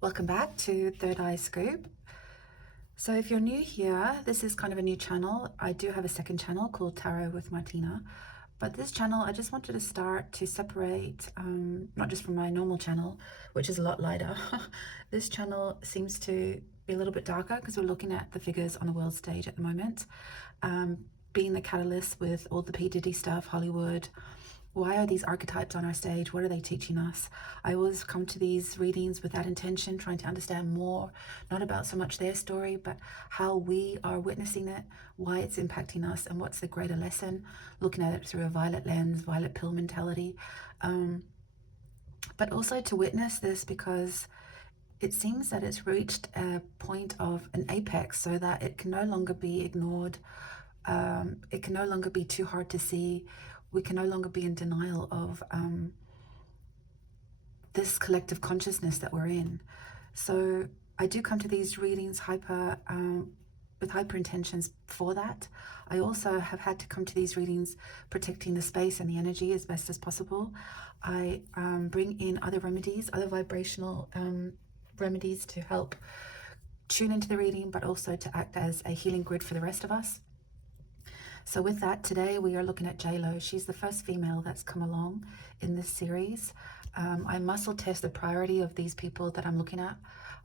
Welcome back to Third Eye Scoop. So if you're new here, this is kind of a new channel. I do have a second channel called Tarot with Martina, but this channel I just wanted to start to separate, not just from my normal channel, which is a lot lighter. This channel seems to be a little bit darker because we're looking at the figures on the world stage at the moment, being the catalyst with all the P. Diddy stuff, Hollywood. Why are these archetypes on our stage? What are they teaching us? I always come to these readings with that intention, trying to understand more, not about so much their story, but how we are witnessing it, why it's impacting us, and what's the greater lesson, looking at it through a violet lens, violet pill mentality. But also to witness this because it seems that it's reached a point of an apex so that it can no longer be ignored. It can no longer be too hard to see. We can no longer be in denial of this collective consciousness that we're in. So I do come to these readings with hyper intentions for that. I also have had to come to these readings protecting the space and the energy as best as possible. I bring in other remedies, other vibrational remedies to help tune into the reading, but also to act as a healing grid for the rest of us. So with that, today we are looking at J-Lo. She's the first female that's come along in this series. I muscle test the priority of these people that I'm looking at.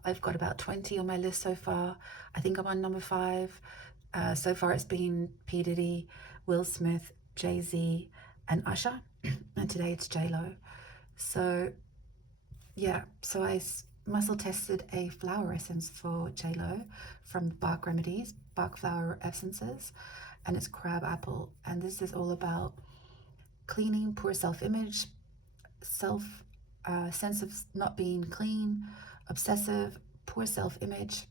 I've got about 20 on my list so far. I think I'm on number 5. So far it's been P. Diddy, Will Smith, Jay-Z, and Usher. And today it's J-Lo. So yeah, so I muscle tested a flower essence for J-Lo from Bark Remedies, Bark Flower Essences, and it's crab apple. And this is all about cleaning poor self-image, sense of not being clean, obsessive, poor self-image.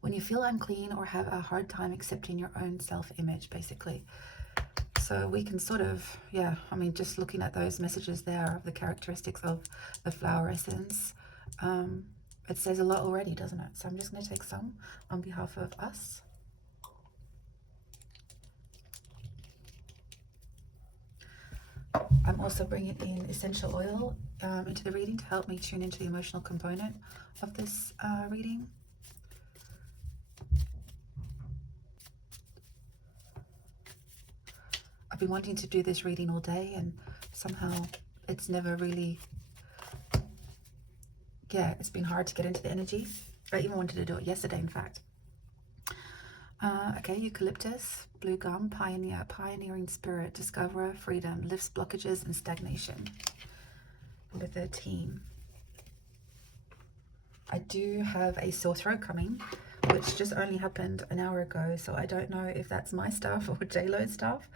When you feel unclean or have a hard time accepting your own self-image, basically. So we can sort of, just looking at those messages there of the characteristics of the flower essence, it says a lot already, doesn't it? So I'm just going to take some on behalf of us. I'm also bringing in essential oil into the reading to help me tune into the emotional component of this reading. I've been wanting to do this reading all day, and somehow it's never really, it's been hard to get into the energy. I even wanted to do it yesterday, in fact. Okay, eucalyptus, blue gum, pioneer, pioneering spirit, discoverer, freedom, lifts blockages and stagnation. Number 13. I do have a sore throat coming, which just only happened an hour ago, so I don't know if that's my stuff or J-Lo's stuff,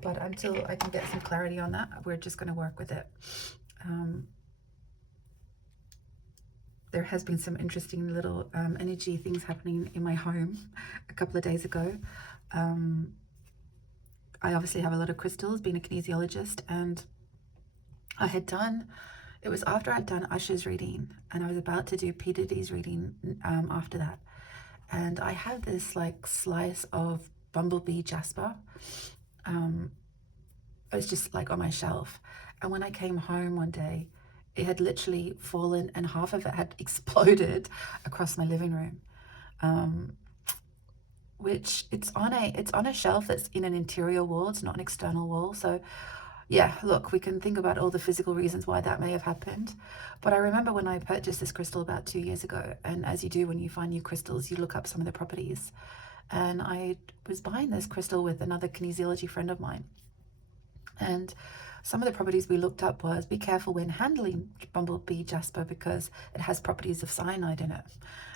but until I can get some clarity on that, we're just going to work with it. There has been some interesting little energy things happening in my home a couple of days ago. I obviously have a lot of crystals, being a kinesiologist, and it was after I'd done Usher's reading, and I was about to do P. Diddy's reading after that. And I had this like slice of bumblebee jasper. It was just like on my shelf. And when I came home one day, it had literally fallen and half of it had exploded across my living room. Which it's on a shelf that's in an interior wall, it's not an external wall. So yeah, look, we can think about all the physical reasons why that may have happened. But I remember when I purchased this crystal about 2 years ago, and as you do when you find new crystals, you look up some of the properties. And I was buying this crystal with another kinesiology friend of mine. And some of the properties we looked up was, be careful when handling bumblebee jasper because it has properties of cyanide in it.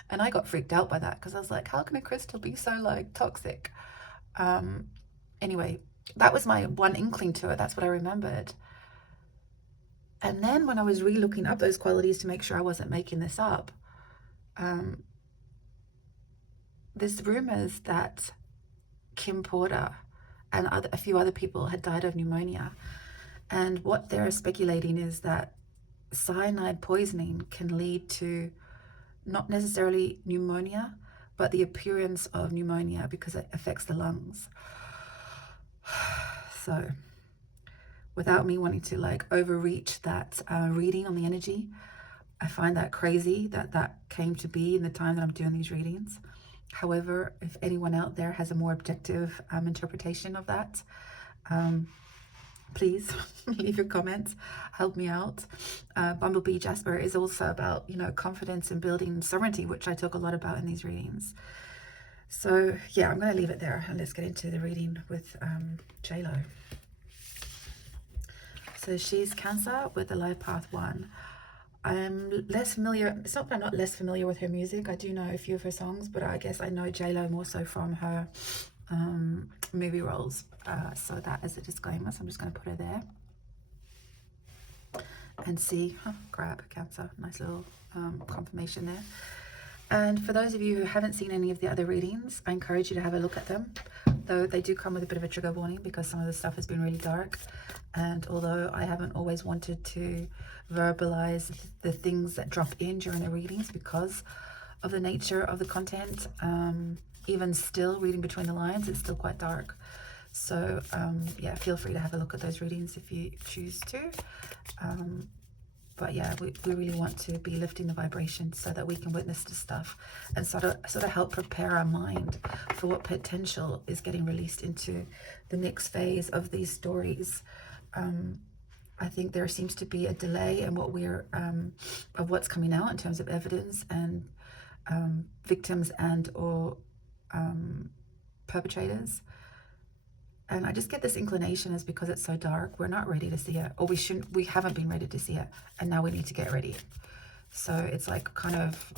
And I got freaked out by that because I was like, how can a crystal be so like toxic? Anyway, that was my one inkling to it. That's what I remembered. And then when I was re-looking up those qualities to make sure I wasn't making this up, there's rumors that Kim Porter and a few other people had died of pneumonia. And what they're speculating is that cyanide poisoning can lead to not necessarily pneumonia, but the appearance of pneumonia because it affects the lungs. So without me wanting to like overreach that reading on the energy, I find that crazy that that came to be in the time that I'm doing these readings. However, if anyone out there has a more objective interpretation of that, please leave your comments, help me out. Bumblebee Jasper is also about, you know, confidence and building sovereignty, which I talk a lot about in these readings. So yeah, I'm going to leave it there and let's get into the reading with J-Lo. So she's Cancer with the Life Path 1. I'm less familiar, it's not that I'm not less familiar with her music. I do know a few of her songs, but I guess I know J-Lo more so from her movie roles. So that is a disclaimer, so I'm just going to put her there. And see, grab Cancer, nice little confirmation there. And for those of you who haven't seen any of the other readings, I encourage you to have a look at them, though they do come with a bit of a trigger warning because some of the stuff has been really dark. And although I haven't always wanted to verbalize the things that drop in during the readings because of the nature of the content, even still reading between the lines, it's still quite dark. So yeah, feel free to have a look at those readings if you choose to. But yeah, we really want to be lifting the vibration so that we can witness this stuff and sort of help prepare our mind for what potential is getting released into the next phase of these stories. I think there seems to be a delay in what we're of what's coming out in terms of evidence and victims and or perpetrators. And I just get this inclination is because it's so dark, we're not ready to see it, or we haven't been ready to see it, and now we need to get ready. So it's like kind of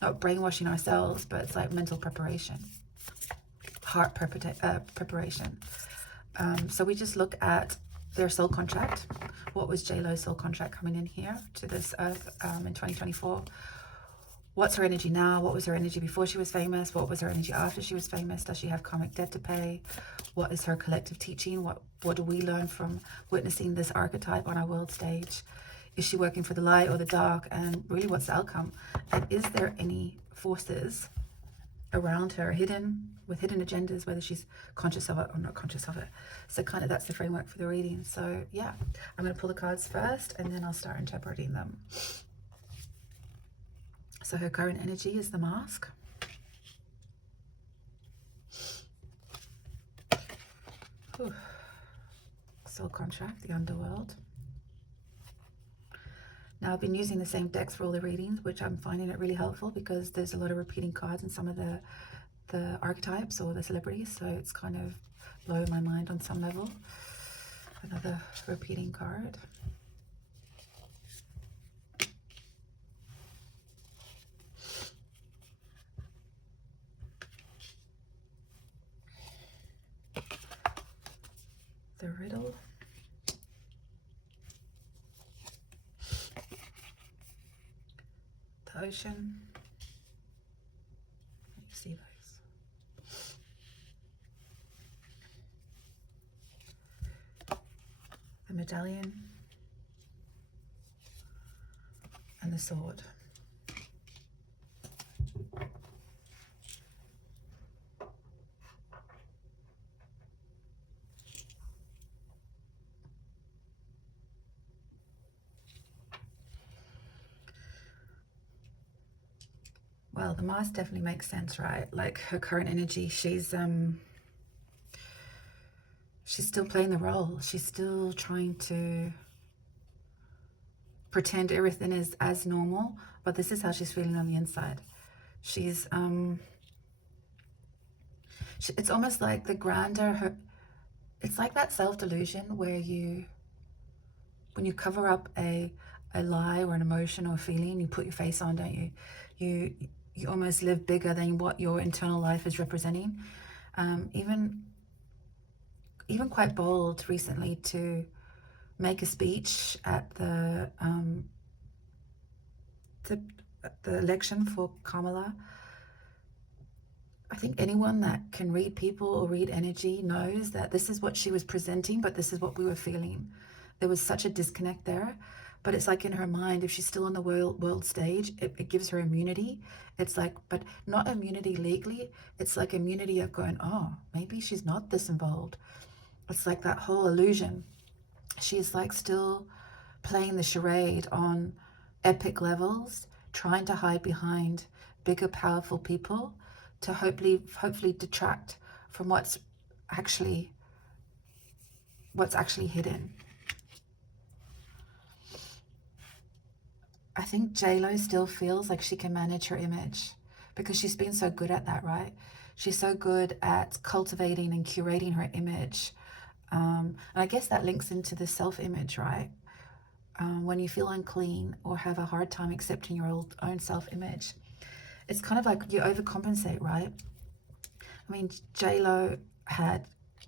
not brainwashing ourselves, but it's like mental preparation, heart preparation. So we just look at their soul contract. What was J-Lo's soul contract coming in here to this earth in 2024? What's her energy now? What was her energy before she was famous? What was her energy after she was famous? Does she have karmic debt to pay? What is her collective teaching? What do we learn from witnessing this archetype on our world stage? Is she working for the light or the dark? And really, what's the outcome? And is there any forces around her hidden with hidden agendas, whether she's conscious of it or not conscious of it? So kind of that's the framework for the reading. So yeah, I'm going to pull the cards first and then I'll start interpreting them. So her current energy is the Mask. Whew. Soul contract, the underworld. Now I've been using the same decks for all the readings, which I'm finding it really helpful because there's a lot of repeating cards in some of the archetypes or the celebrities, so it's kind of blowing my mind on some level. Another repeating card. The riddle. The ocean. You see those. The medallion. And the sword. Well, the Mask definitely makes sense, right? Like her current energy, she's still playing the role. She's still trying to pretend everything is as normal, but this is how she's feeling on the inside. She's it's almost like the grander it's like that self-delusion where when you cover up a lie or an emotion or a feeling, you put your face on, don't you? You almost live bigger than what your internal life is representing. Even quite bold recently to make a speech at the election for Kamala. I think anyone that can read people or read energy knows that this is what she was presenting, but this is what we were feeling. There was such a disconnect there. But it's like in her mind, if she's still on the world stage, it gives her immunity. It's like, but not immunity legally. It's like immunity of going, oh, maybe she's not this involved. It's like that whole illusion. She's like still playing the charade on epic levels, trying to hide behind bigger, powerful people to hopefully detract from what's actually hidden. I think JLo still feels like she can manage her image because she's been so good at that, right? She's so good at cultivating and curating her image. And I guess that links into the self-image, right? When you feel unclean or have a hard time accepting your own self-image, it's kind of like you overcompensate, right? I mean, JLo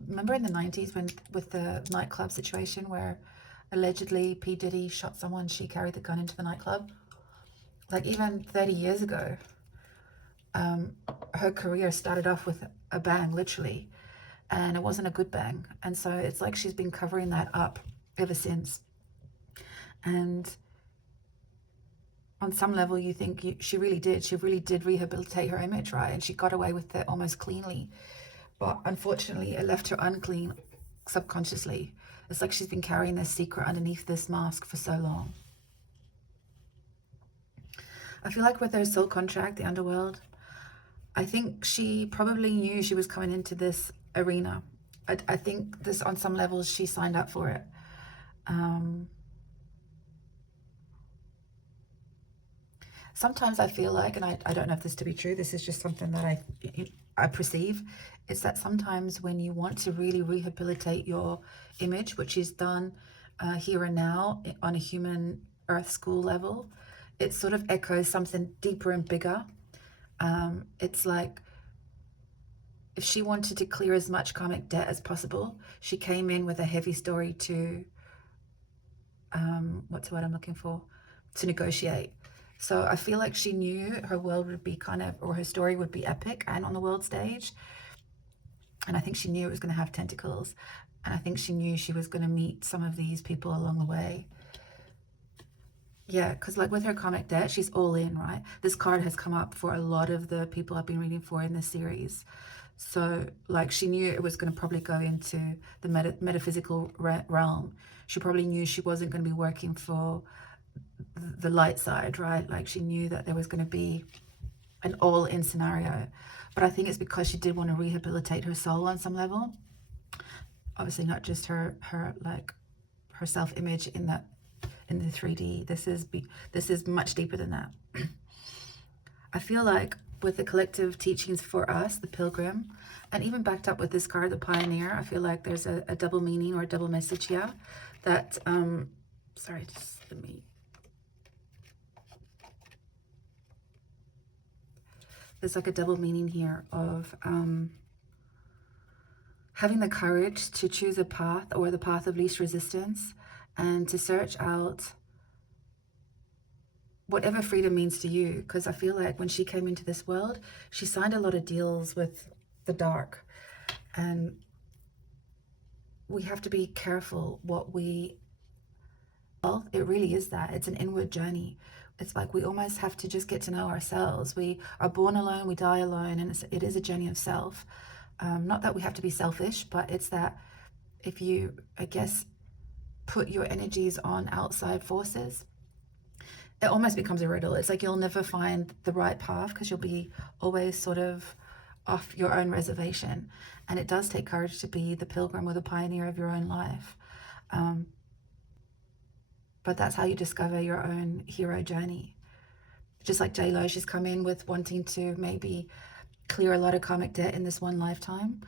remember in the 90s with the nightclub situation where allegedly P. Diddy shot someone, she carried the gun into the nightclub? Like even 30 years ago, her career started off with a bang, literally, and it wasn't a good bang. And so it's like she's been covering that up ever since. And on some level, you think she really did rehabilitate her image, right? And she got away with it almost cleanly. But unfortunately, it left her unclean subconsciously. It's like she's been carrying this secret underneath this mask for so long. I feel like with her soul contract, the underworld, I think she probably knew she was coming into this arena. I think this, on some levels, she signed up for it. Sometimes I feel like, and I don't know if this to be true, this is just something that I perceive, is that sometimes when you want to really rehabilitate your image, which is done here and now on a human earth school level, it sort of echoes something deeper and bigger. It's like if she wanted to clear as much karmic debt as possible, she came in with a heavy story to, what's the word I'm looking for? To negotiate. So I feel like she knew her world would be or her story would be epic and on the world stage. And I think she knew it was going to have tentacles. And I think she knew she was going to meet some of these people along the way. Yeah, because like with her karmic debt, she's all in, right? This card has come up for a lot of the people I've been reading for in this series. So like she knew it was going to probably go into the metaphysical realm. She probably knew she wasn't going to be working for the light side, right? Like she knew that there was going to be an all-in scenario. But I think it's because she did want to rehabilitate her soul on some level. Obviously not just her self-image in the 3D. This is much deeper than that. I feel like with the collective teachings for us, the pilgrim, and even backed up with this card, the pioneer, I feel like there's a double meaning or a double message here that, sorry, just let me, there's like a double meaning here of having the courage to choose a path or the path of least resistance and to search out whatever freedom means to you. Because I feel like when she came into this world, she signed a lot of deals with the dark. And we have to be careful what well, it really is that. It's an inward journey. It's like we almost have to just get to know ourselves. We are born alone, we die alone, and it is a journey of self. Not that we have to be selfish, but it's that if you, I guess, put your energies on outside forces, it almost becomes a riddle. It's like you'll never find the right path because you'll be always sort of off your own reservation. And it does take courage to be the pilgrim or the pioneer of your own life. But that's how you discover your own hero journey. Just like JLo, she's come in with wanting to maybe clear a lot of karmic debt in this one lifetime.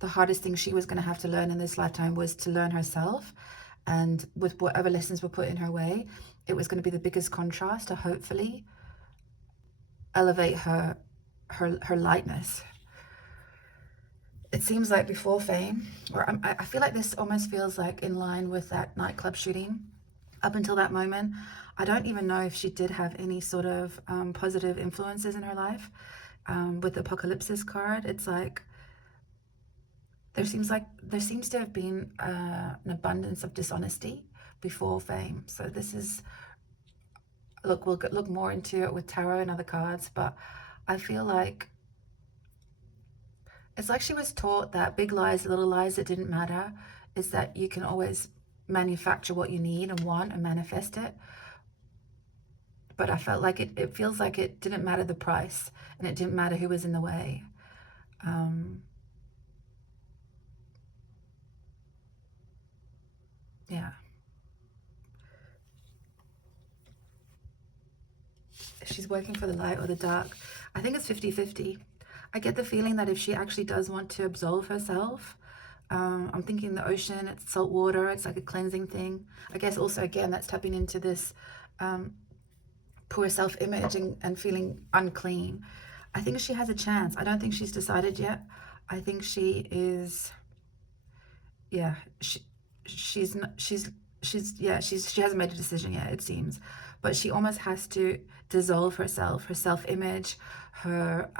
The hardest thing she was going to have to learn in this lifetime was to learn herself. And with whatever lessons were put in her way, it was going to be the biggest contrast to hopefully elevate her lightness. It seems like before fame, or I feel like this almost feels like in line with that nightclub shooting. Up until that moment, I don't even know if she did have any sort of positive influences in her life. With the Apocalypsis card, it's like there seems to have been an abundance of dishonesty before fame. So this is, look, we'll look more into it with tarot and other cards, but I feel like it's like she was taught that big lies, little lies, it didn't matter, is that you can always manufacture what you need and want and manifest it. But I felt like it feels like it didn't matter the price, and it didn't matter who was in the way. Yeah. She's working for the light or the dark. I think it's 50-50. I get the feeling that if she actually does want to absolve herself, I'm thinking the ocean, it's salt water, it's like a cleansing thing. I guess also, again, that's tapping into this poor self-image and feeling unclean. I think she has a chance. I don't think she's decided yet. I think she is, yeah, she hasn't made a decision yet, it seems. But she almost has to dissolve herself, her self-image, her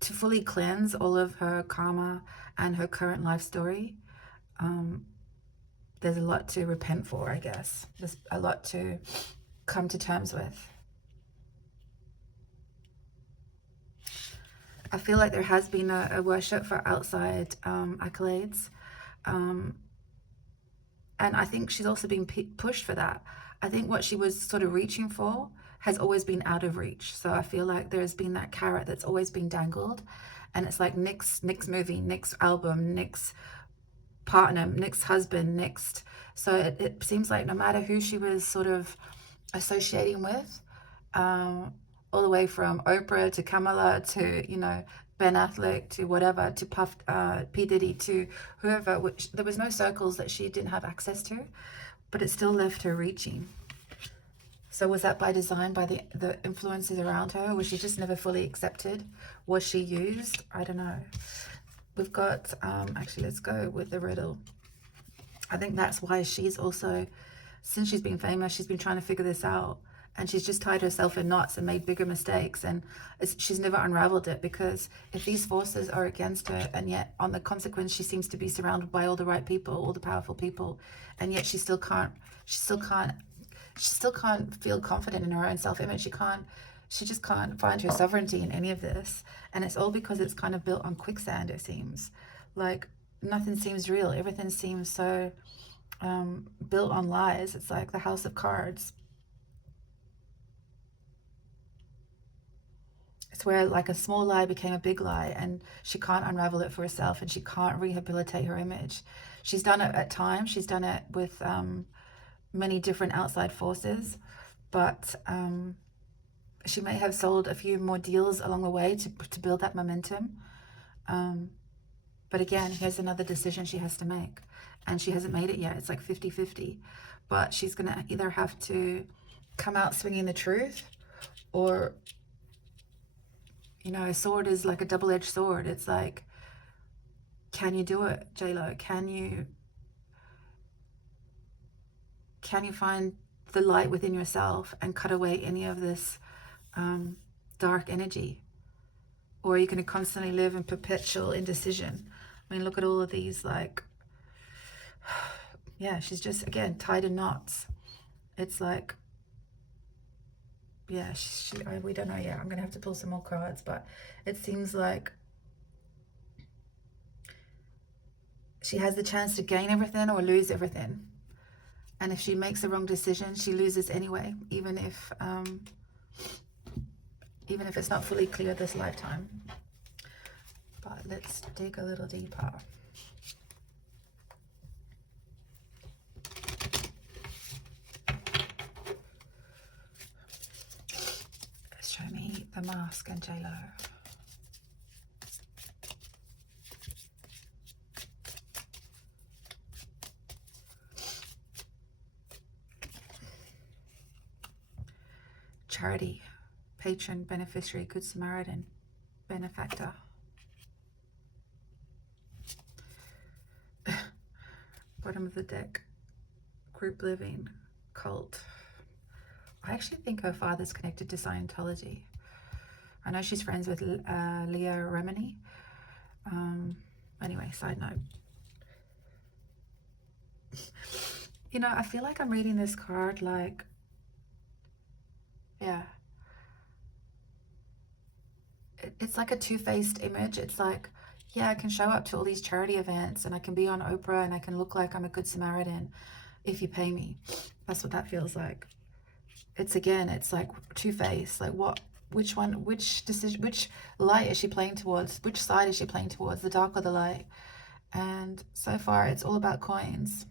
to fully cleanse all of her karma and her current life story. There's a lot to repent for, I guess. There's a lot to come to terms with. I feel like there has been a worship for outside accolades. And I think she's also been pushed for that. I think what she was sort of reaching for has always been out of reach. So I feel like there's been that carrot that's always been dangled. And it's like next movie, next album, next partner, next husband, next. So it seems like no matter who she was sort of associating with, all the way from Oprah to Kamala to, you know, Ben Affleck to whatever, to P. Diddy to whoever, which there was no circles that she didn't have access to, but it still left her reaching. So was that by design, by the influences around her? Was she just never fully accepted? Was she used? I don't know. We've got, actually, let's go with the riddle. I think that's why she's also, since she's been famous, she's been trying to figure this out. And she's just tied herself in knots and made bigger mistakes. And she's never unraveled it, because if these forces are against her, and yet on the consequence, she seems to be surrounded by all the right people, all the powerful people, and yet she still can't feel confident in her own self-image. She just can't find her sovereignty in any of this. And it's all because it's kind of built on quicksand, it seems. Like nothing seems real. Everything seems so built on lies. It's like the house of cards. It's where like a small lie became a big lie, and she can't unravel it for herself, and she can't rehabilitate her image. She's done it at times. She's done it with many different outside forces, but she may have sold a few more deals along the way to build that momentum. But again, here's another decision she has to make, and she hasn't made it yet. It's like 50-50, but she's going to either have to come out swinging the truth, or, you know, a sword is like a double-edged sword. It's like, can you do it, J-Lo? Can you find the light within yourself and cut away any of this dark energy? Or are you going to constantly live in perpetual indecision? I mean, look at all of these, like, yeah, she's just, again, tied in knots. It's like, yeah, we don't know yet. I'm going to have to pull some more cards, but it seems like she has the chance to gain everything or lose everything. And if she makes the wrong decision, she loses anyway, even if it's not fully clear this lifetime. But let's dig a little deeper. Show me the mask and J-Lo. Charity, patron, beneficiary, good Samaritan, benefactor. Bottom of the deck, group living, cult. I actually think her father's connected to Scientology. I know she's friends with Leah Remini. Anyway, side note. You know, I feel like I'm reading this card like, yeah. It's like a two-faced image. It's like yeah, I can show up to all these charity events and I can be on Oprah and I can look like I'm a good Samaritan if you pay me. That's what that feels like. It's again, it's like two-faced. Like which one, which decision, which light is she playing towards? Which side is she playing towards, the dark or the light? And so far it's all about coins.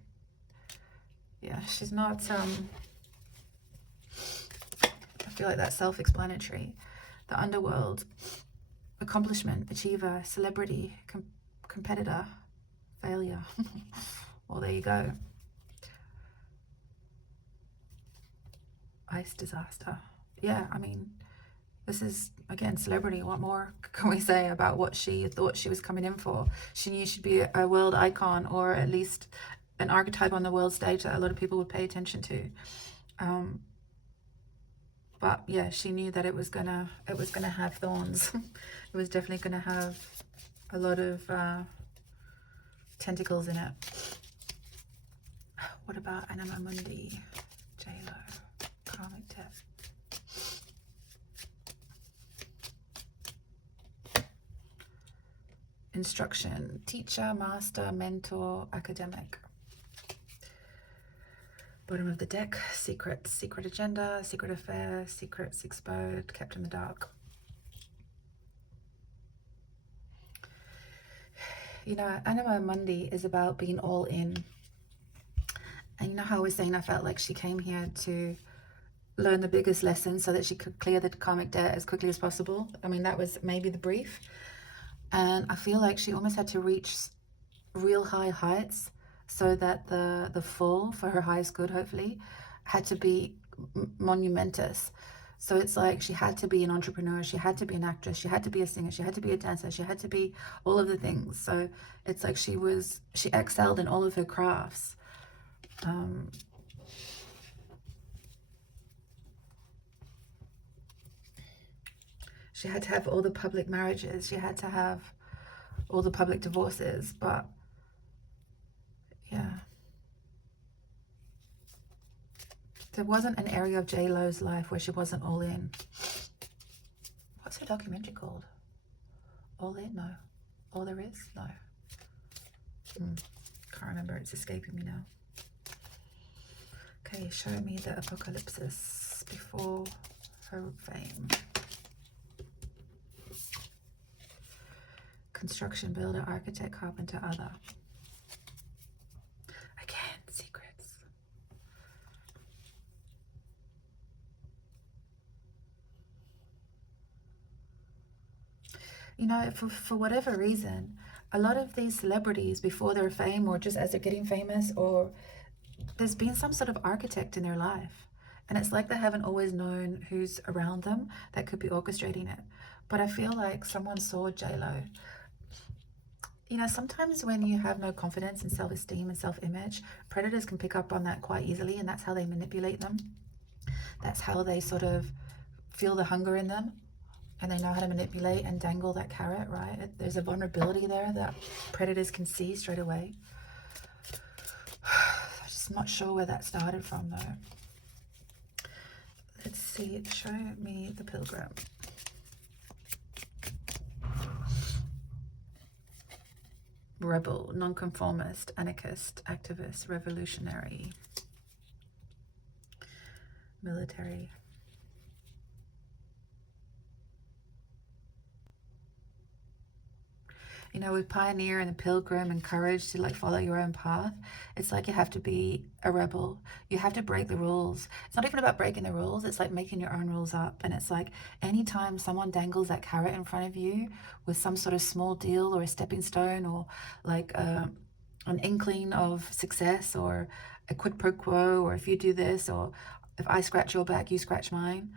Yeah, she's not, I feel like that's self-explanatory. The underworld, accomplishment, achiever, celebrity, competitor, failure. Well, there you go. Ice disaster. Yeah, I mean, this is, again, celebrity. What more can we say about what she thought she was coming in for? She knew she'd be a world icon, or at least an archetype on the world stage that a lot of people would pay attention to. But yeah, she knew that it was gonna have thorns. It was definitely gonna have a lot of tentacles in it. What about Anima Mundi, J-Lo, karmic debt? Instruction, teacher, master, mentor, academic. Bottom of the deck, secret, secret agenda, secret affair, secrets exposed, kept in the dark. You know, Anima Mundi is about being all in. And you know how I was saying I felt like she came here to learn the biggest lesson so that she could clear the karmic debt as quickly as possible. I mean, that was maybe the brief. And I feel like she almost had to reach real high heights so that the fall for her highest good, hopefully, had to be monumentous. So it's like she had to be an entrepreneur, she had to be an actress, she had to be a singer, she had to be a dancer, she had to be all of the things. So it's like she excelled in all of her crafts. She had to have all the public marriages, she had to have all the public divorces, but yeah. There wasn't an area of J-Lo's life where she wasn't all in. What's her documentary called? All In? No. All There Is? No. Can't remember, it's escaping me now. Okay, show me the apocalypsis before her fame. Construction, builder, architect, carpenter, other. Again, secrets. You know, for whatever reason, a lot of these celebrities before their fame, or just as they're getting famous, or there's been some sort of architect in their life. And it's like they haven't always known who's around them that could be orchestrating it. But I feel like someone saw J-Lo. You know, sometimes when you have no confidence and self-esteem and self-image, predators can pick up on that quite easily, and that's how they manipulate them. That's how they sort of feel the hunger in them, and they know how to manipulate and dangle that carrot, right? There's a vulnerability there that predators can see straight away. I'm just not sure where that started from, though. Let's see, show me the pilgrim. Rebel, nonconformist, anarchist, activist, revolutionary, military. You know, with pioneer and the pilgrim and courage to like follow your own path, it's like you have to be a rebel. You have to break the rules. It's not even about breaking the rules. It's like making your own rules up. And it's like anytime someone dangles that carrot in front of you with some sort of small deal or a stepping stone, or like an inkling of success, or a quid pro quo, or if you do this, or if I scratch your back, you scratch mine.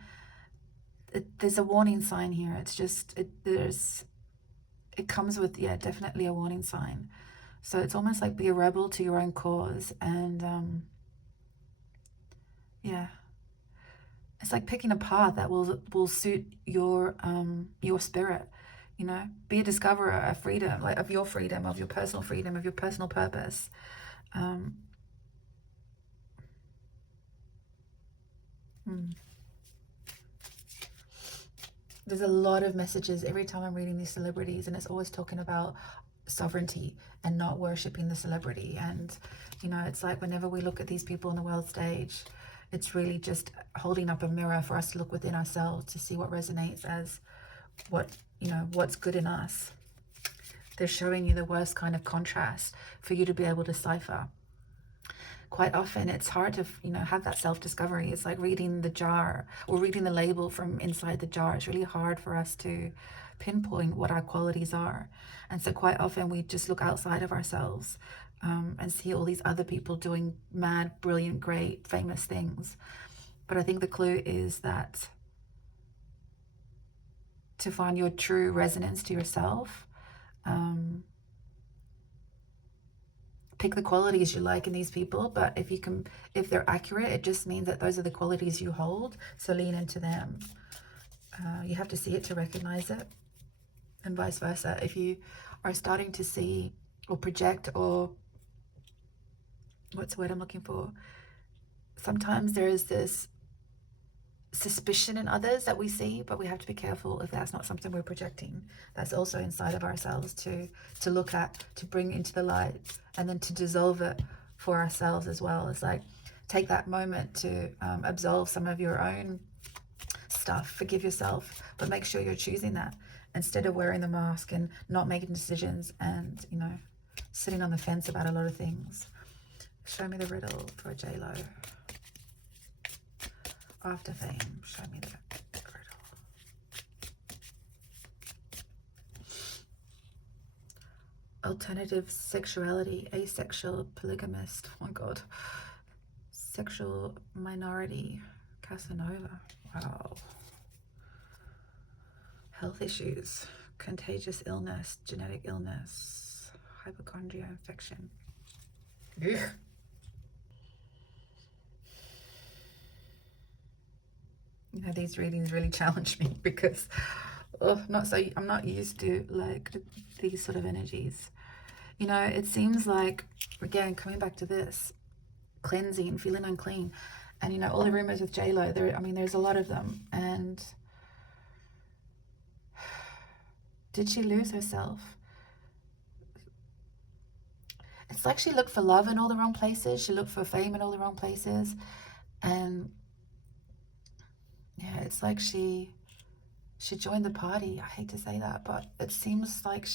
There's a warning sign here. It's just, it comes with, yeah, definitely a warning sign. So it's almost like be a rebel to your own cause. And yeah, it's like picking a path that will suit your spirit. You know, be a discoverer of freedom, like of your personal freedom, of your personal purpose. There's a lot of messages every time I'm reading these celebrities, and it's always talking about sovereignty and not worshipping the celebrity. And, you know, it's like whenever we look at these people on the world stage, it's really just holding up a mirror for us to look within ourselves to see what resonates as what, you know, what's good in us. They're showing you the worst kind of contrast for you to be able to decipher. Quite often it's hard to, you know, have that self-discovery. It's like reading the jar or reading the label from inside the jar. It's really hard for us to pinpoint what our qualities are. And so quite often we just look outside of ourselves and see all these other people doing mad, brilliant, great, famous things. But I think the clue is that to find your true resonance to yourself, pick the qualities you like in these people, but if they're accurate, it just means that those are the qualities you hold, so lean into them. You have to see it to recognize it, and vice versa. If you are starting to see or project, or what's the word I'm looking for, sometimes there is this suspicion in others that we see, but we have to be careful if that's not something we're projecting. That's also inside of ourselves to look at, to bring into the light, and then to dissolve it for ourselves as well. It's like, take that moment to absolve some of your own stuff, forgive yourself, but make sure you're choosing that instead of wearing the mask and not making decisions and, you know, sitting on the fence about a lot of things. Show me the riddle for J-Lo. After fame, show me the riddle. Alternative sexuality, asexual, polygamist, oh my god. Sexual minority, Casanova, wow. Health issues, contagious illness, genetic illness, hypochondria, infection. Ugh. You know, these readings really challenge me because I'm not used to like these sort of energies. You know, it seems like, again, coming back to this, cleansing, feeling unclean. And, you know, all the rumors with J-Lo, there's a lot of them. And did she lose herself? It's like she looked for love in all the wrong places. She looked for fame in all the wrong places. And yeah, it's like she joined the party. I hate to say that, but it seems like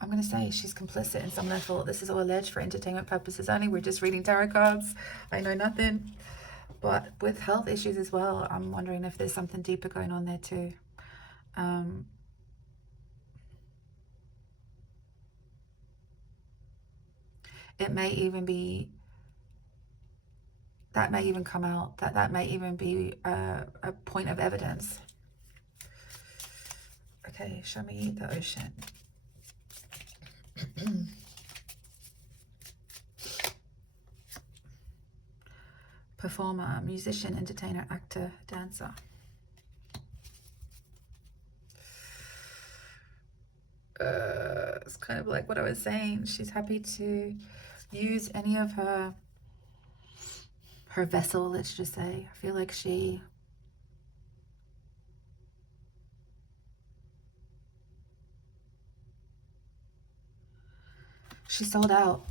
I'm going to say she's complicit in some level. This is all alleged for entertainment purposes only. We're just reading tarot cards. I know nothing. But with health issues as well, I'm wondering if there's something deeper going on there too. It may even be, that may even come out, that may even be a point of evidence. Okay, show me the ocean. Performer, musician, entertainer, actor, dancer. It's kind of like what I was saying. She's happy to use any of her vessel, let's just say. I feel like she sold out.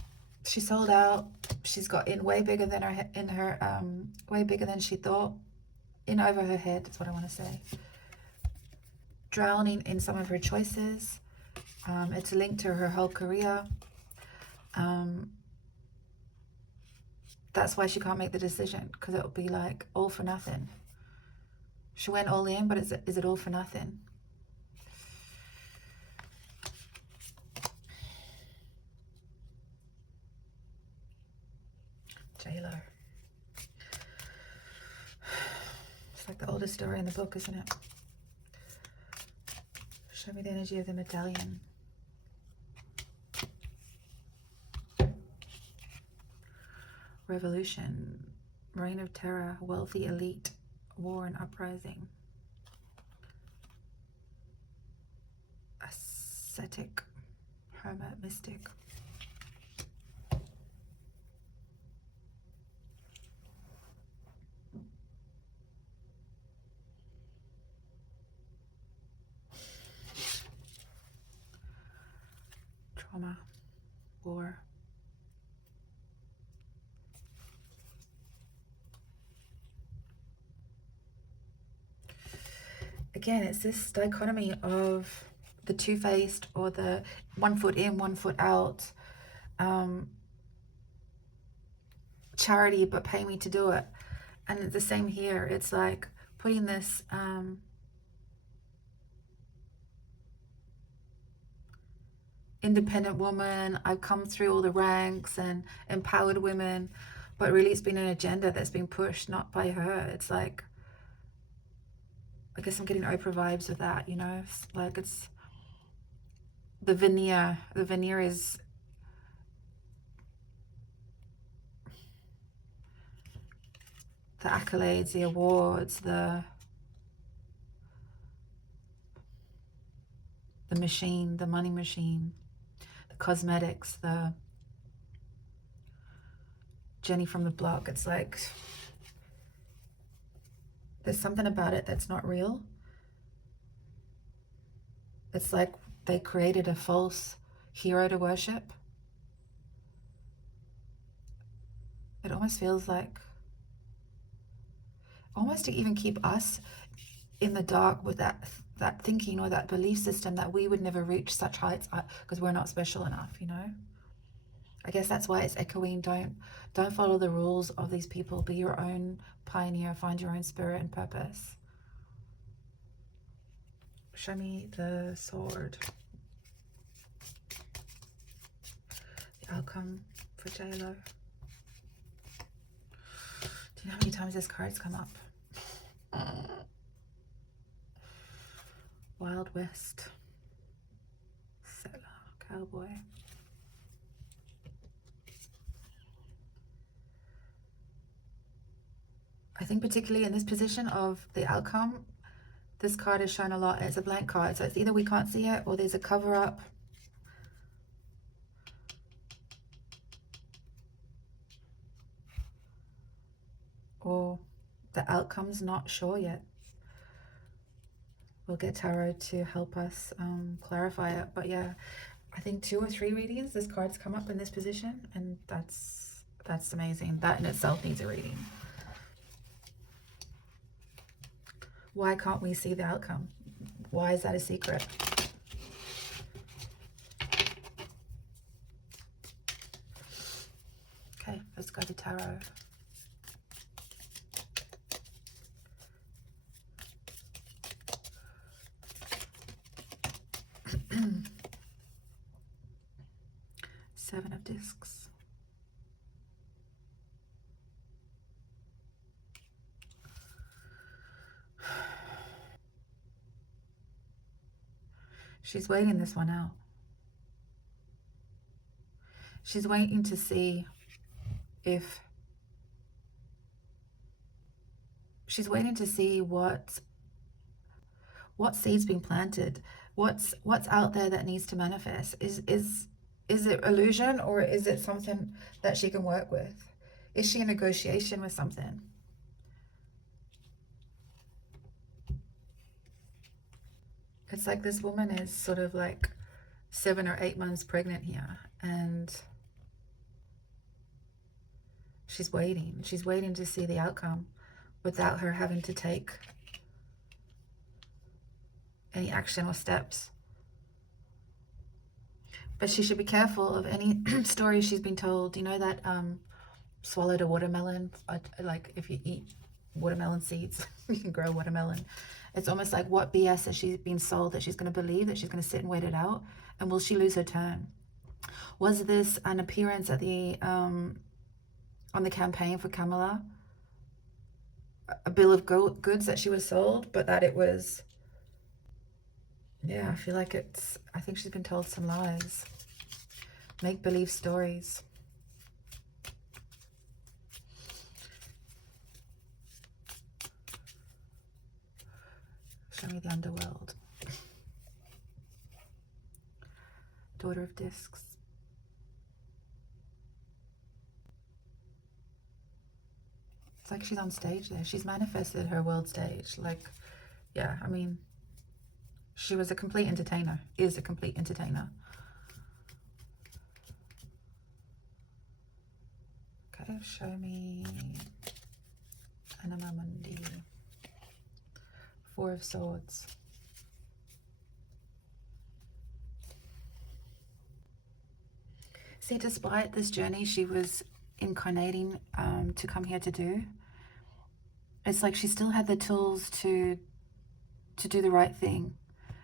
She sold out. She's got in way bigger than way bigger than she thought. In over her head, that's what I want to say. Drowning in some of her choices. It's linked to her whole career. That's why she can't make the decision, because it'll be like all for nothing. She went all in, but is it all for nothing? J-Lo. It's like the oldest story in the book, isn't it? Show me the energy of the medallion. Revolution, reign of terror, wealthy elite, war and uprising. Ascetic, hermit, mystic. again, it's this dichotomy of the two-faced, or the 1 foot in, 1 foot out, charity but pay me to do it. And it's the same here. It's like putting this independent woman, I've come through all the ranks and empowered women, but really it's been an agenda that's been pushed, not by her. It's like, I guess I'm getting Oprah vibes with that, you know? It's like, it's the veneer. The veneer is the accolades, the awards, the machine, the money machine, the cosmetics, the Jenny from the block. It's like, there's something about it that's not real. It's like they created a false hero to worship. It almost feels like, almost to even keep us in the dark with that thinking or that belief system that we would never reach such heights because we're not special enough, you know? I guess that's why it's echoing, don't follow the rules of these people. Be your own pioneer, find your own spirit and purpose. Show me the sword. The outcome for JLo. Do you know how many times this card's come up? Wild West. Settler. Cowboy. I think particularly in this position of the outcome, this card is shown a lot. It's a blank card, so it's either we can't see it or there's a cover up. Or the outcome's not sure yet. We'll get tarot to help us clarify it. But yeah, I think 2 or 3 readings this card's come up in this position, and that's amazing. That in itself needs a reading. Why can't we see the outcome? Why is that a secret? Okay, let's go to tarot. Seven of Discs. She's waiting this one out. She's waiting to see if... She's waiting to see what seed's been planted. What's out there that needs to manifest? Is it illusion, or is it something that she can work with? Is she in negotiation with something? It's like this woman is sort of like 7 or 8 months pregnant here, and she's waiting. She's waiting to see the outcome without her having to take any action or steps. But she should be careful of any story she's been told. You know that swallowed a watermelon? Like if you eat watermelon seeds, you can grow watermelon. It's almost like, what BS has she been sold that she's going to believe, that she's going to sit and wait it out? And will she lose her turn? Was this an appearance at the on the campaign for Kamala? A bill of goods that she was sold, but that it was... Yeah, I feel like it's... I think she's been told some lies. Make-believe stories. Show me the underworld. Daughter of Discs. It's like she's on stage there. She's manifested her world stage. Like, yeah, I mean, she was a complete entertainer, is a complete entertainer. Okay, show me Anima Mundi Four of Swords. See, despite this journey she was incarnating to come here to do, it's like she still had the tools to do the right thing.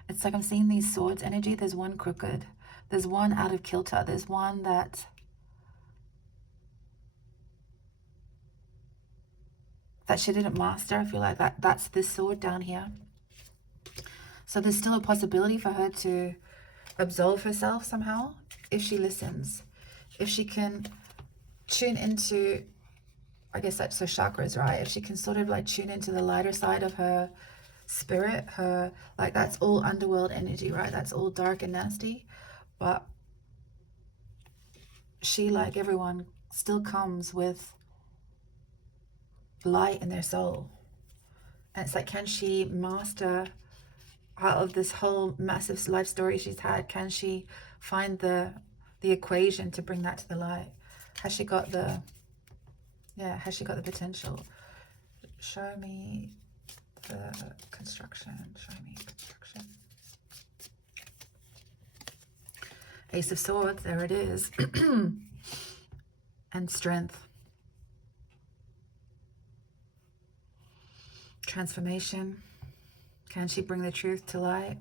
It's like I'm seeing these swords energy. There's one crooked. There's one out of kilter. There's one that she didn't master. I feel like that's this sword down here. So there's still a possibility for her to absolve herself somehow if she listens. If she can tune into, I guess that's her chakras, right? If she can sort of like tune into the lighter side of her spirit, her, like, that's all underworld energy, right? That's all dark and nasty. But she, like everyone, still comes with light in their soul. And it's like, can she master out of this whole massive life story she's had? Can she find the equation to bring that to the light? Has she got the, yeah, has she got the potential? Show me the construction. Show me construction. Ace of Swords, there it is. And strength. Transformation. Can she bring the truth to light?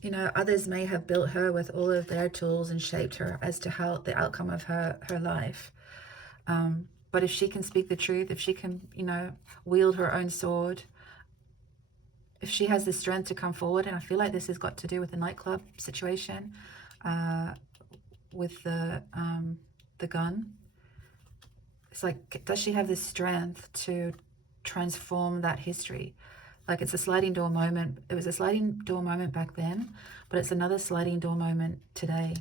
You know, others may have built her with all of their tools and shaped her as to how the outcome of her life. But if she can speak the truth, if she can, you know, wield her own sword, if she has the strength to come forward, and I feel like this has got to do with the nightclub situation, with the gun. It's like, does she have the strength to transform that history? Like, it's a sliding door moment. It was a sliding door moment back then, but it's another sliding door moment today.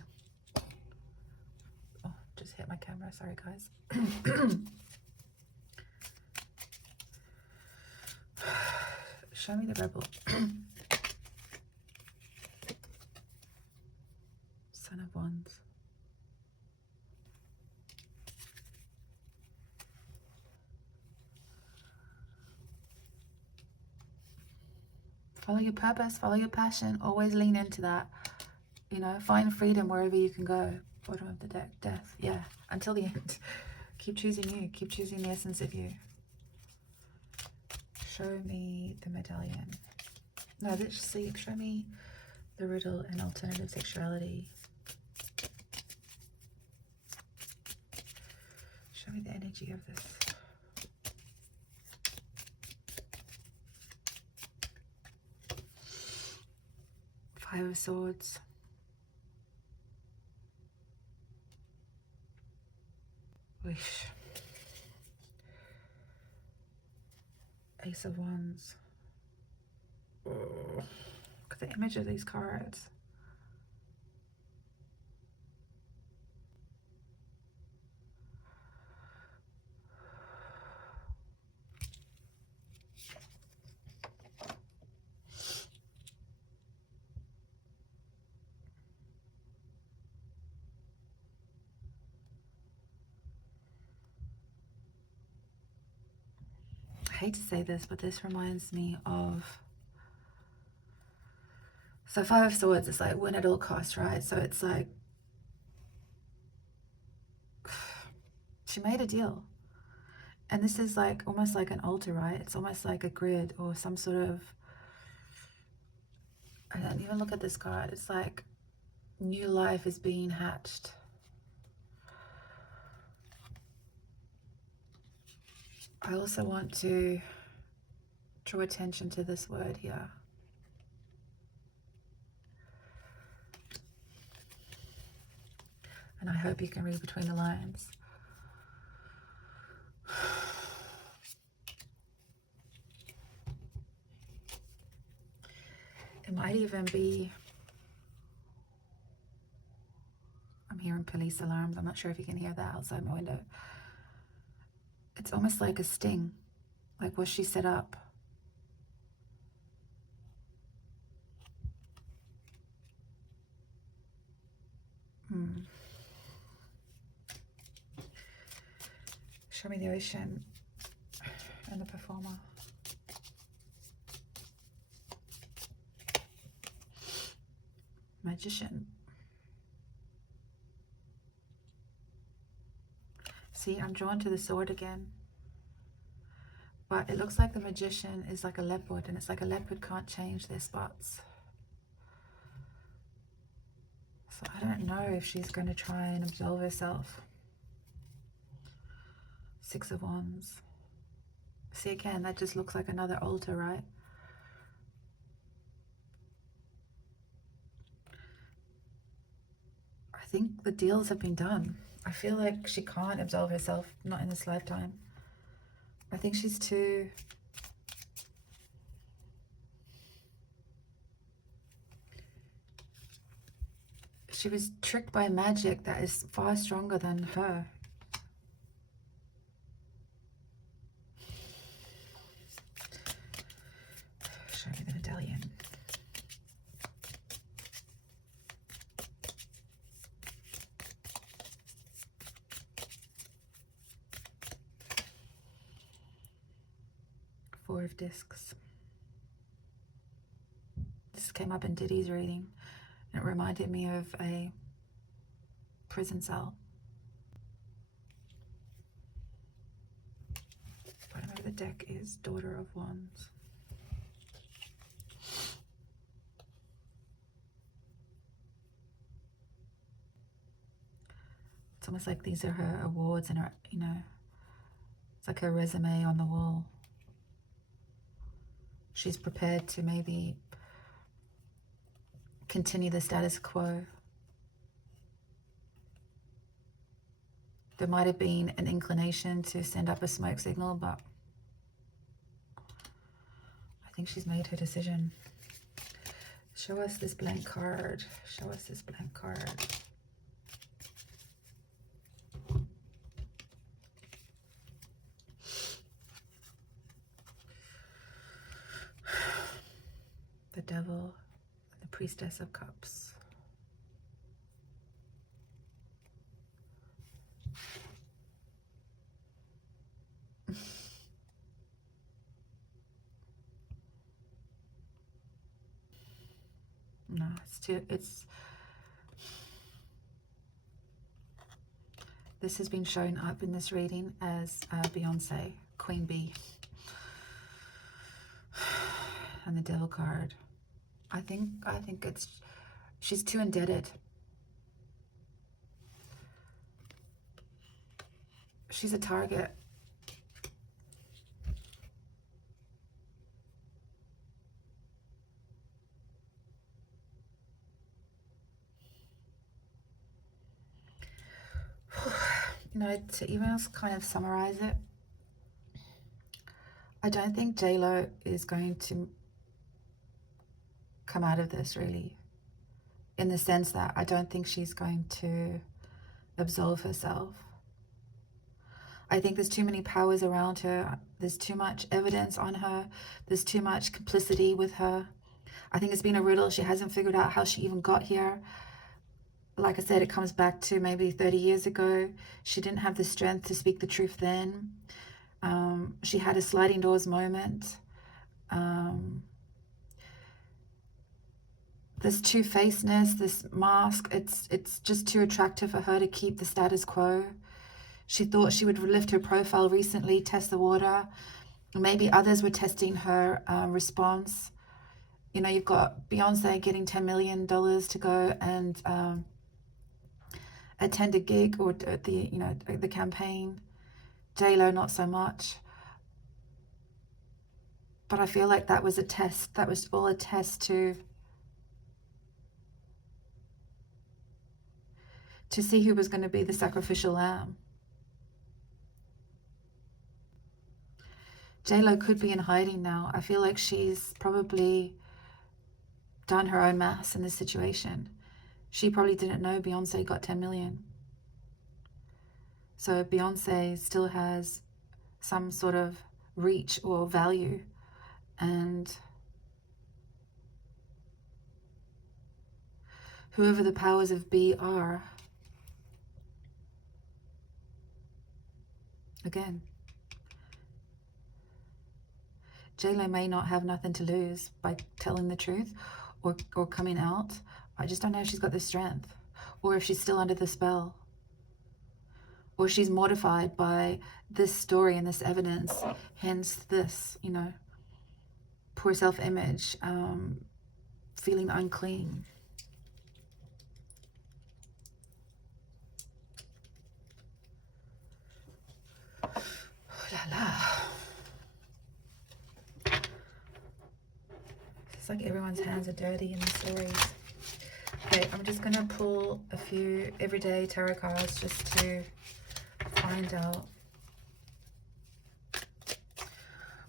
Oh, just hit my camera. Sorry, guys. Show me the Rebel. Son of Wands. Follow your purpose, follow your passion. Always lean into that. You know, find freedom wherever you can go. Bottom of the deck, death. Yeah, until the end. Keep choosing you. Keep choosing the essence of you. Show me the medallion. No, let's see. Show me the riddle and alternative sexuality. Show me the energy of this. Five of Swords. Wish. Ace of Wands. Oh, look at the image of these cards. I hate to say this, but this reminds me of, so Five of Swords is like win at all costs, right? So it's like she made a deal, and this is like almost like an altar, right? It's almost like a grid or some sort of, I don't even look at this card. It's like new life is being hatched. I also want to draw attention to this word here. And I hope you can read between the lines. It might even be, I'm hearing police alarms. I'm not sure if you can hear that outside my window. It's almost like a sting. Like, was she set up? Show me the ocean and the performer. Magician. See, I'm drawn to the sword again. But it looks like the magician is like a leopard, and it's like a leopard can't change their spots. So I don't know if she's going to try and absolve herself. Six of Wands. See, again, that just looks like another altar, right? I think the deals have been done. I feel like she can't absolve herself, not in this lifetime. I think she's too... She was tricked by magic that is far stronger than her. Show me the medallion. Four of Discs. This came up in Diddy's reading. It reminded me of a prison cell. Bottom of the deck is Daughter of Wands. It's almost like these are her awards and her, you know, it's like her resume on the wall. She's prepared to maybe continue the status quo. There might have been an inclination to send up a smoke signal, but I think she's made her decision. Show us this blank card. Show us this blank card. The Devil, the Priestess of Cups. No, this has been shown up in this reading as Beyonce, Queen Bee. And the Devil card. I think she's too indebted. She's a target. You know, to even else kind of summarize it, I don't think J-Lo is going to come out of this, really, in the sense that I don't think she's going to absolve herself. I think there's too many powers around her. There's too much evidence on her. There's too much complicity with her. I think it's been a riddle. She hasn't figured out how she even got here. Like I said, it comes back to maybe 30 years ago. She didn't have the strength to speak the truth then. She had a sliding doors moment. This two-facedness, this mask, it's just too attractive for her to keep the status quo. She thought she would lift her profile recently, test the water. Maybe others were testing her response. You know, you've got Beyonce getting $10 million to go and attend a gig or the campaign. J-Lo, not so much. But I feel like that was a test. That was all a test to see who was going to be the sacrificial lamb. J-Lo could be in hiding now. I feel like she's probably done her own maths in this situation. She probably didn't know Beyonce got 10 million. So Beyonce still has some sort of reach or value. And whoever the powers of be are, Again, J-Lo may not have nothing to lose by telling the truth or coming out. I just don't know if she's got the strength, or if she's still under the spell, or she's mortified by this story and this evidence, hence this, you know, poor self-image, feeling unclean. Oh la la. It's like everyone's hands are dirty in the stories. Okay, I'm just gonna pull a few everyday tarot cards just to find out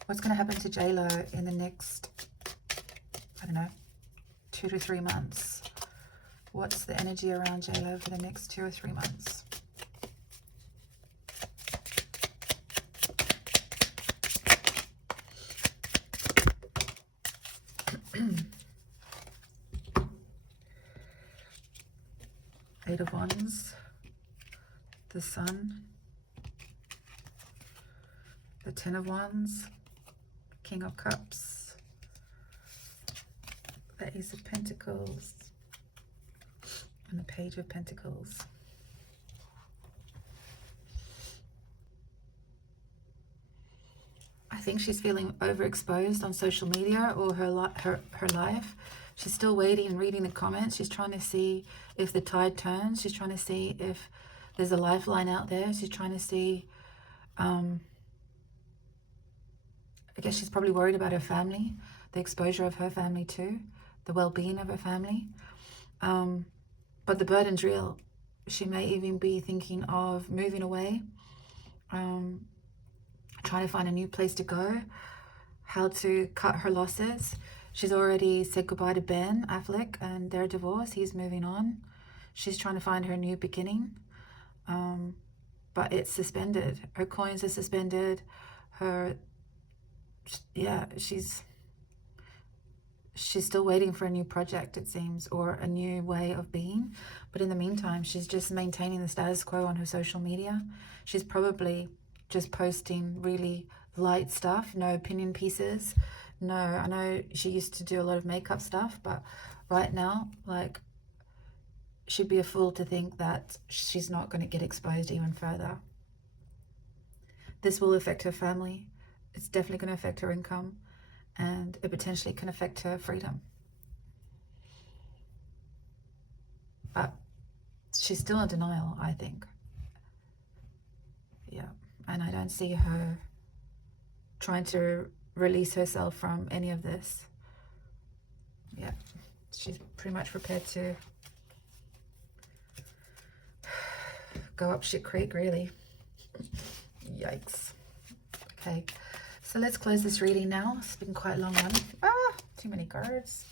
what's gonna happen to J-Lo in the next, I don't know, 2 to 3 months. What's the energy around J-Lo for the next 2 or 3 months? Eight of Wands, the Sun, the Ten of Wands, King of Cups, the Ace of Pentacles, and the Page of Pentacles. I think she's feeling overexposed on social media or her life. She's still waiting and reading the comments. She's trying to see if the tide turns. She's trying to see if there's a lifeline out there. She's trying to see, I guess she's probably worried about her family, the exposure of her family too, the well-being of her family. But the burden's real. She may even be thinking of moving away, trying to find a new place to go, how to cut her losses. She's already said goodbye to Ben Affleck and their divorce. He's moving on. She's trying to find her new beginning, but it's suspended. Her coins are suspended. She's still waiting for a new project, it seems, or a new way of being. But in the meantime, she's just maintaining the status quo on her social media. She's probably just posting really light stuff, no opinion pieces. No, I know she used to do a lot of makeup stuff, but right now, like, she'd be a fool to think that she's not going to get exposed even further. This will affect her family. It's definitely going to affect her income, and it potentially can affect her freedom. But she's still in denial, I think. Yeah, and I don't see her trying to release herself from any of this. Yeah, she's pretty much prepared to go up shit creek, really. Yikes. Okay, so let's close this reading now. It's been quite a long one. Too many cards.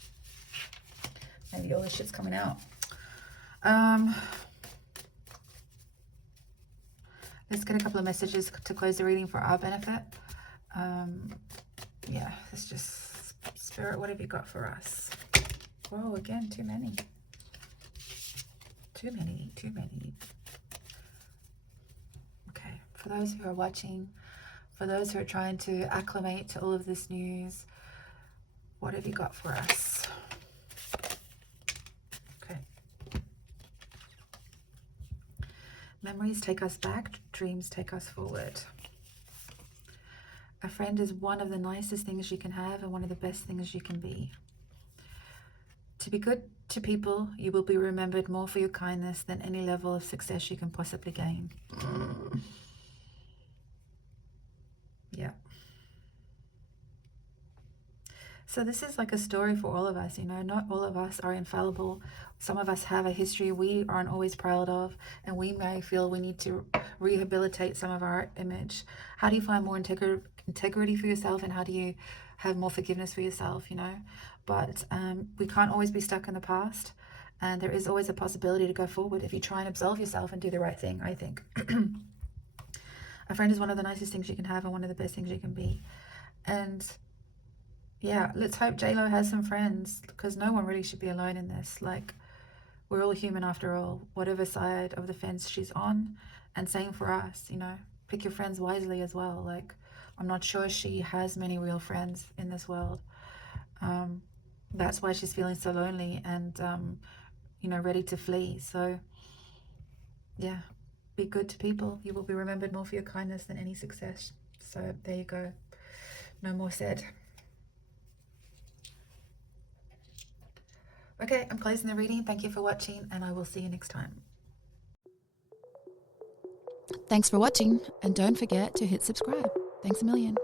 Maybe all this shit's coming out. Let's get a couple of messages to close the reading for our benefit. Yeah, it's just, Spirit, what have you got for us? Whoa, again, too many. Too many. Okay, for those who are watching, for those who are trying to acclimate to all of this news, what have you got for us? Okay. Memories take us back, dreams take us forward. A friend is one of the nicest things you can have and one of the best things you can be. To be good to people, you will be remembered more for your kindness than any level of success you can possibly gain. Yeah. So this is like a story for all of us, you know, not all of us are infallible. Some of us have a history we aren't always proud of, and we may feel we need to rehabilitate some of our image. How do you find more integrity for yourself, and how do you have more forgiveness for yourself, you know? But we can't always be stuck in the past, and there is always a possibility to go forward if you try and absolve yourself and do the right thing, I think. A friend is one of the nicest things you can have and one of the best things you can be. And yeah, let's hope J-Lo has some friends, because no one really should be alone in this. Like, we're all human after all, whatever side of the fence she's on, and same for us, you know. pick your friends wisely as well. Like, I'm not sure she has many real friends in this world. That's why she's feeling so lonely and, ready to flee. So, yeah, be good to people. You will be remembered more for your kindness than any success. So, there you go. No more said. Okay, I'm closing the reading. Thank you for watching, and I will see you next time. Thanks for watching, and don't forget to hit subscribe. Thanks a million.